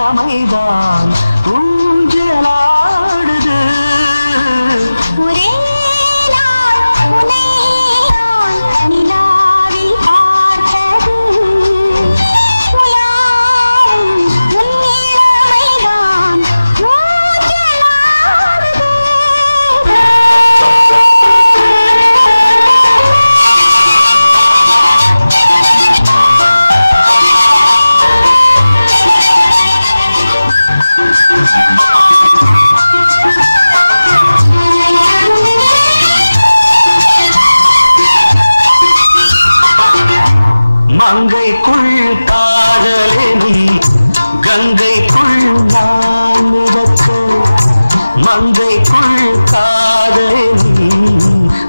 இளமைதான் ஊஞ்சலாடுது. ஒரே நாள் உன்னை நான் நிலாவில் பார்த்தது. உலாவும் உன் இளமைதான் ஊஞ்சலாடுது. மங்கைக்குள் காதலெனும் கங்கைக்குள் நான் மிதக்க, மங்கைக்குள் காதலெனும்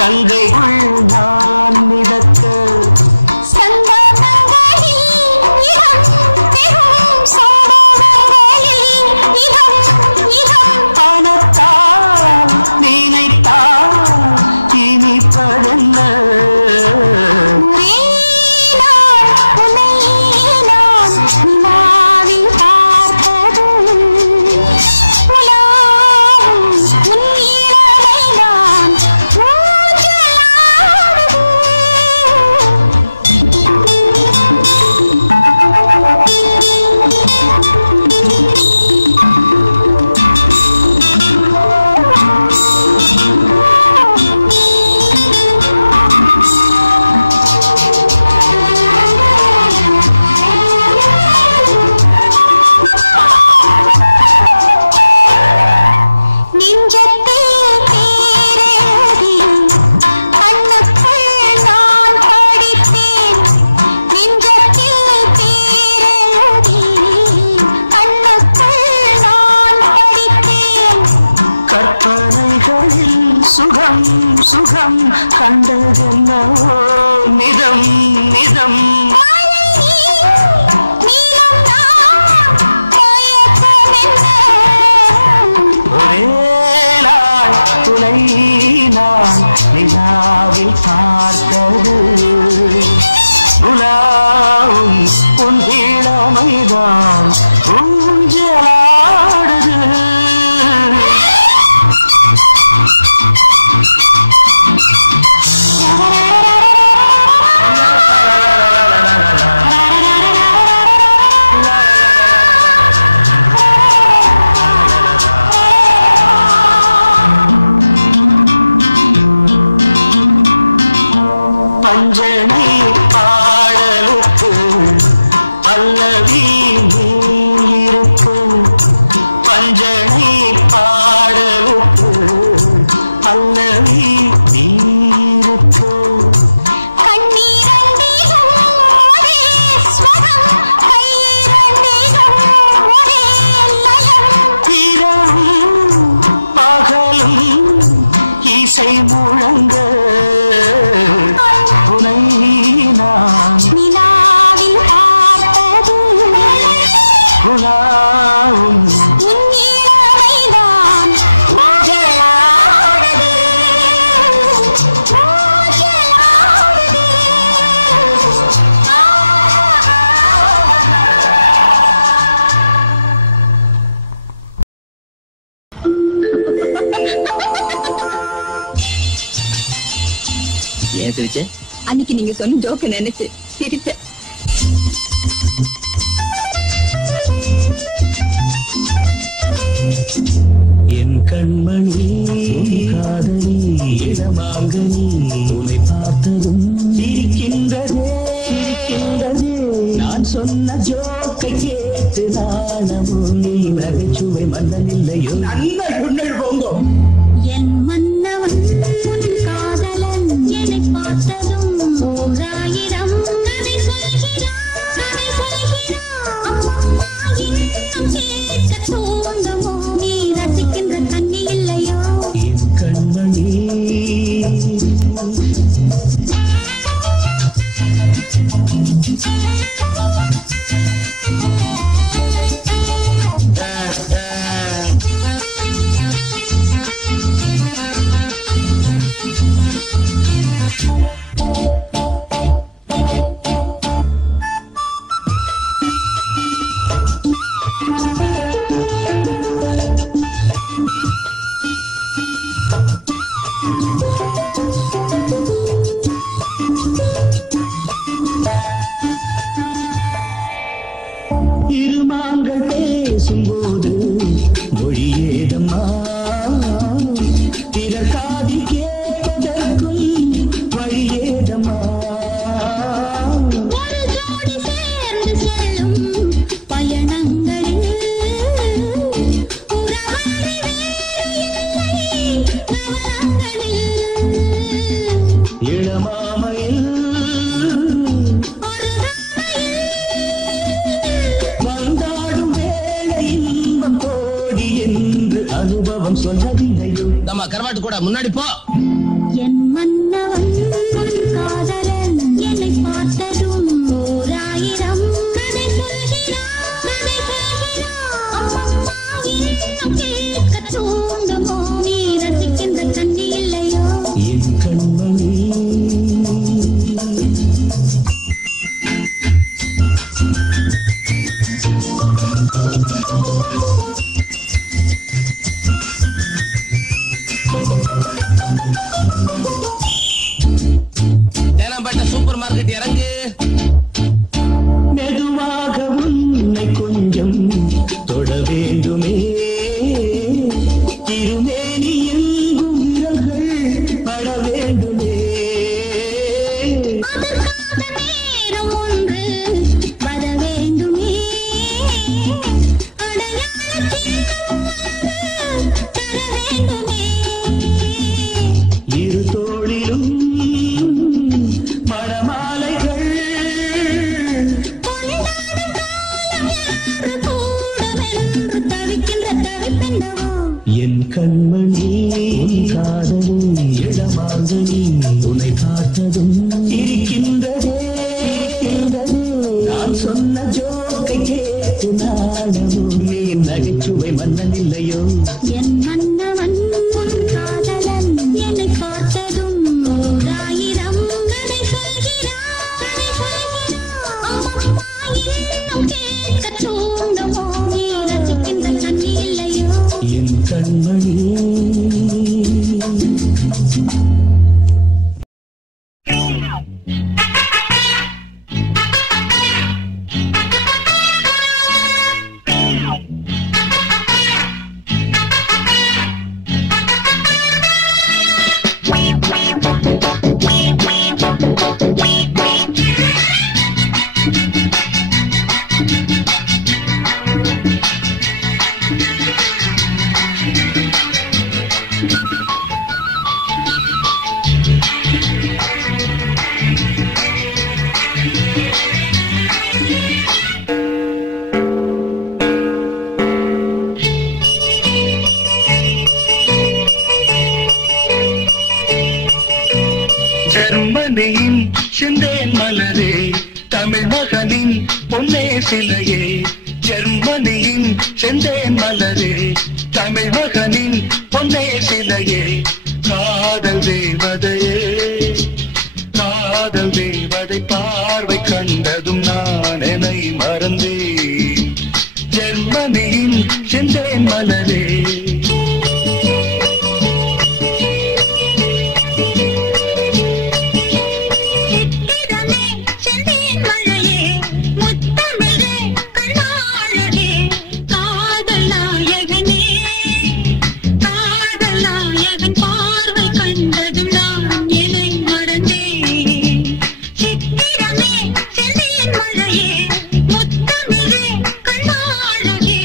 கங்கைக்குள் நான் மிதக்க. ஆனத்தால் நினைத்தால் இனிப்பதென்ன? சுகம் சுகம் கண்டதென்னவோ நிதம் நிதம். ஒரே நாள் துணை நான் நிலாவில் பார்த்தது. உலாவும் உன் இளமைதான் ஊஞ்சலாடுது. பஞ்சனை பாடலுக்கு பல்லவி நீ இருக்கு. பஞ்சனை பாடலுக்கு பல்லவி நீ இருக்கு. இரவும் பகலும் இசை முழங்க உனை நான் நிலாவில் பார்த்தது. உலாவும் உன் இளமைதான் ஊஞ்சலாடுது. ஊஞ்சலாடுது. ஏன் சிரிச்ச? அன்னைக்கு நீங்க சொன்ன ஜோக்க நினைச்சு சிரிச்ச. என் கண்மணி காதலி இடமாங்கனி உன்னை பார்த்ததும் சிரிக்கின்றதே சிரிக்கின்றதே. நான் சொன்ன ஜோக்கை கேட்டு நாணமும் நீ நகைச்சுவை மன்னனில்லையோ. நல்ல குண்டல் போங்கோ. என் மன்னவன் உன் காதலன் என்னை பார்த்ததும் ஓராயிரம் கதை சொல்கிறான் கதை சொல்கிறான். அம்மா இன்னும் கேட்க தூண்டுமோ நீ ரசிக்கின்ற கண்ணி இல்லையோ. என் கண்மணி பேசும்போது மொழியேதம்மா பிறர் காதில் கேட்பதற்கும் வழியேதம்மா ஒரு ஜோடி சேர்ந்து செல்லும் பயணங்களில் உறவாடி வேறு இல்லை கவனங்களில் இளமாமையில் ஒரு ராமையில் வந்தாடும் வேளை இன்பம் கோடி என்று அனுபவம் சொல்லவில்லையோ நம்ம கரவாட்டு கூட முன்னாடி போ. என் மன்னவன் உன் காதலன் என்னை பார்த்ததும் ஓராயிரம் கதை சொல்கிறான் கதை சொல்கிறான் அம்மம்மா இன்னும் கேட்க தூண்டுமோ நீ ரசிக்கின்ற கண்ணி இல்லையோ என் கண்மணி தேனாம்பேட்டை சூப்பர் மார்க்கெட் இறங்கு. மெதுவாக உன்னை கொஞ்சம் தொட வேண்டுமே திருமேனி எங்கும் விரல்கள் பட வேண்டுமே அதற்காக நேரம் ஒன்று வர வேண்டுமே அடையாள சின்னம் ஒன்று தர வேண்டுமே இரு தோளிலும் மணமாலைகள் கொண்டாடும் காலம் யாரு கூடமென்று தவிக்கின்ற தவிப்பென்னவோ என் கண்மணி உன் காதலும் இடமாங்கனி உன்னை பார்த்ததும் இருக்கின்றதே நான் சொன்ன ஜோக்கை கேட்டு நாடமும் நீ நகைச்சுவை மன்னன் இல்லையோ என் மன்னவன் உன் காதலன் என்னை பார்த்ததும் ஓராயிரம் கதை சொல்கிறான் கதை சொல்கிறான் அம்மம்மா இன்னும் கேட்க தூண்டுமோ நீ ரசிக்கின்ற கண்ணி இல்லையோ என் கண்மணி ஜெர்மனியின் செந்தேன் மலரே தமிழ் மகனின் பொன்னே சிலையே ஜெர்மனியின் செந்தேன் மலரே தமிழ் மகனின் பொன்னே சிலையே காதல் தேவதையே காதல் தேவதை பார்வை கண்டதும் நான் என்னை மறந்தேன் ஜெர்மனியின் செந்தேன் மலரே சித்திரமே செந்தேன் மழையே முத்தமிழே கண்ணாழகே காதல் நாயகனே காதல் நாயகன் பார்வை கண்டதும் நான் என்னை மறந்தேன் சித்திரமே செந்தேன் மழையே முத்தமிழே கண்ணாழகே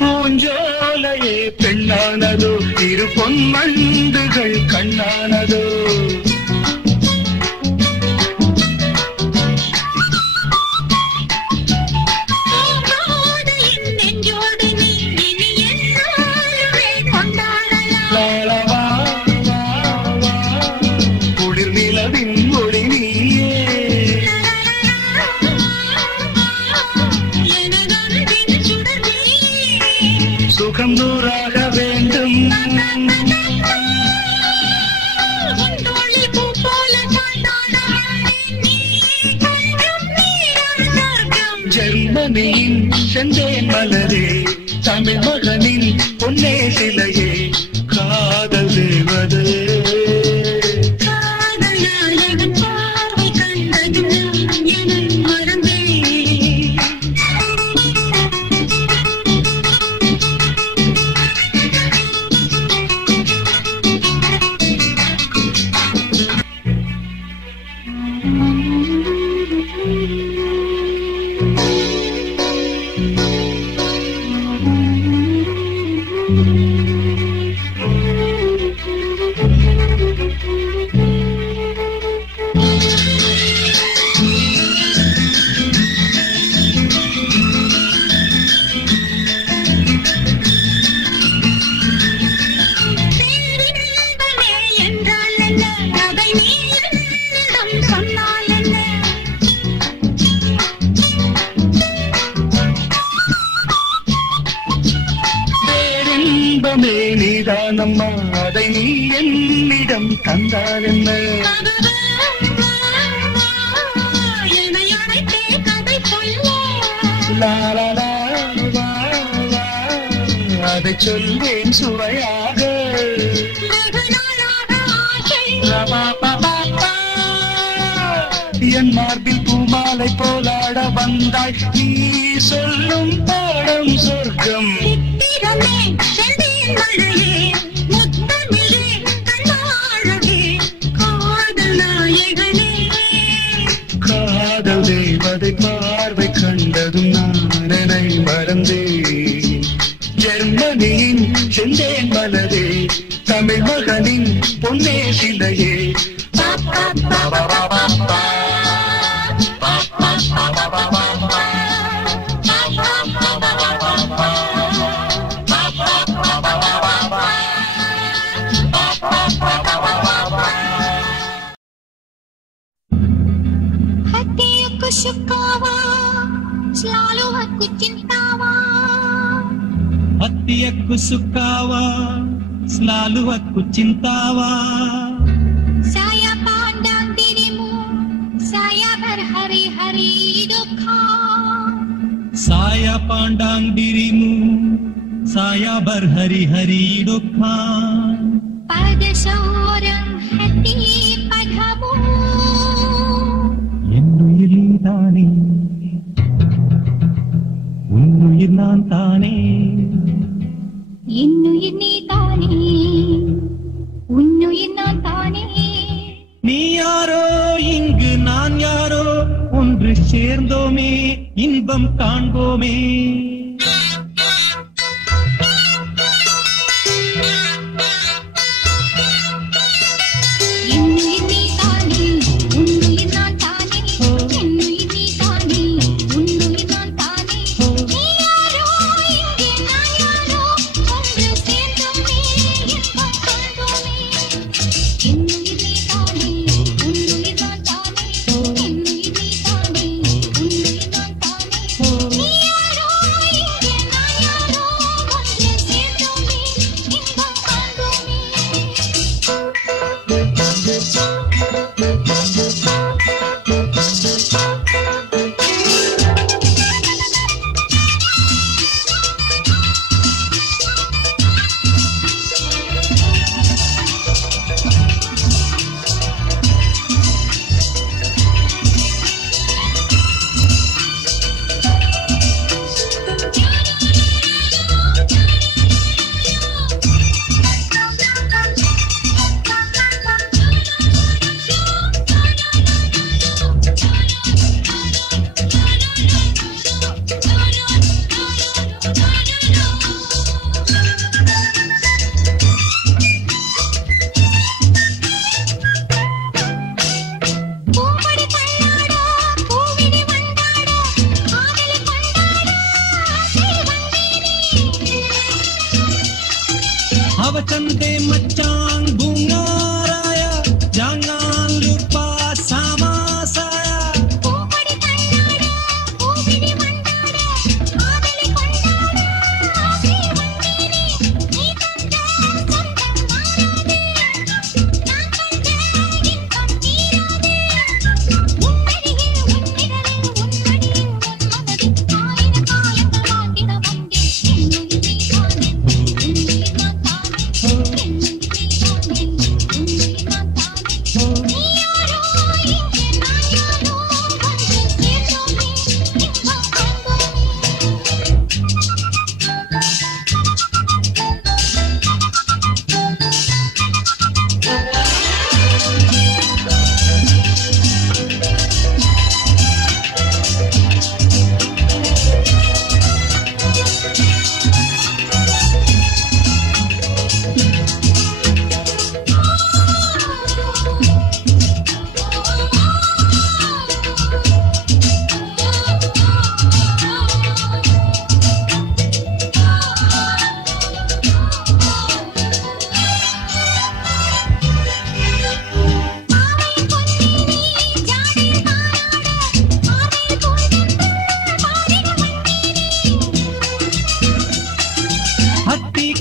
பூஞ்சோலையே பெண்ணானதோ இரு பொன்மண்டுகள் கண்ணானதோ பூங்கோதையின் நெஞ்சோடு நீ இனி எந்நாளுமே கொண்டாடலாம் லாலவா, வா, வா, குளிர் நிலவின் ஒளி நீயே ஜெர்மனியின் செந்தேன் மலரே தமிழ் மகனின் பொன்னே சிலையே காதல் தேவதே நீதானம்மா அதை நீ என்னிடம் தந்தால் என்ன அதை சொல்வேன் சுவையாக என் மார்பில் பூமாலை போலாட வந்தாய் நீ சொல்லும் பாடம் சொர்க்கம் காதல் தெய்வதை பார்வை கண்டதும் நான் என்னை மறந்தேன் ஜெர்மனியின் செந்தேன் மலரே தமிழ் மகனின் பொன்னே சிலையே hatiku sukawa selalu aku cintawa saya pandang dirimu saya berhari-hari duka saya pandang dirimu saya berhari-hari duka pada seorang hati padamu என்னுயிர் நீதானே உன்னுயிர் நான் தானே என்னுயிர் நீதானே உன்னுயிர் நான் தானே நீ யாரோ இங்கு நான் யாரோ ஒன்று சேர்ந்தோமே இன்பம் காண்போமே Avacante macang bunga raya jangan lupa sama saya பூப்படி தள்ளாட பூவிழி வண்டாட காதலை கொண்டாட ஆசை வந்தேனே நீ தந்த சொந்தம் மாறாதே நான் கண்ட இன்பம் தீராதே உன்னடியில் உன்னிடலில் உன்னடியில் உன் மனதில் ஆயிரம்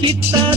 இத்தனை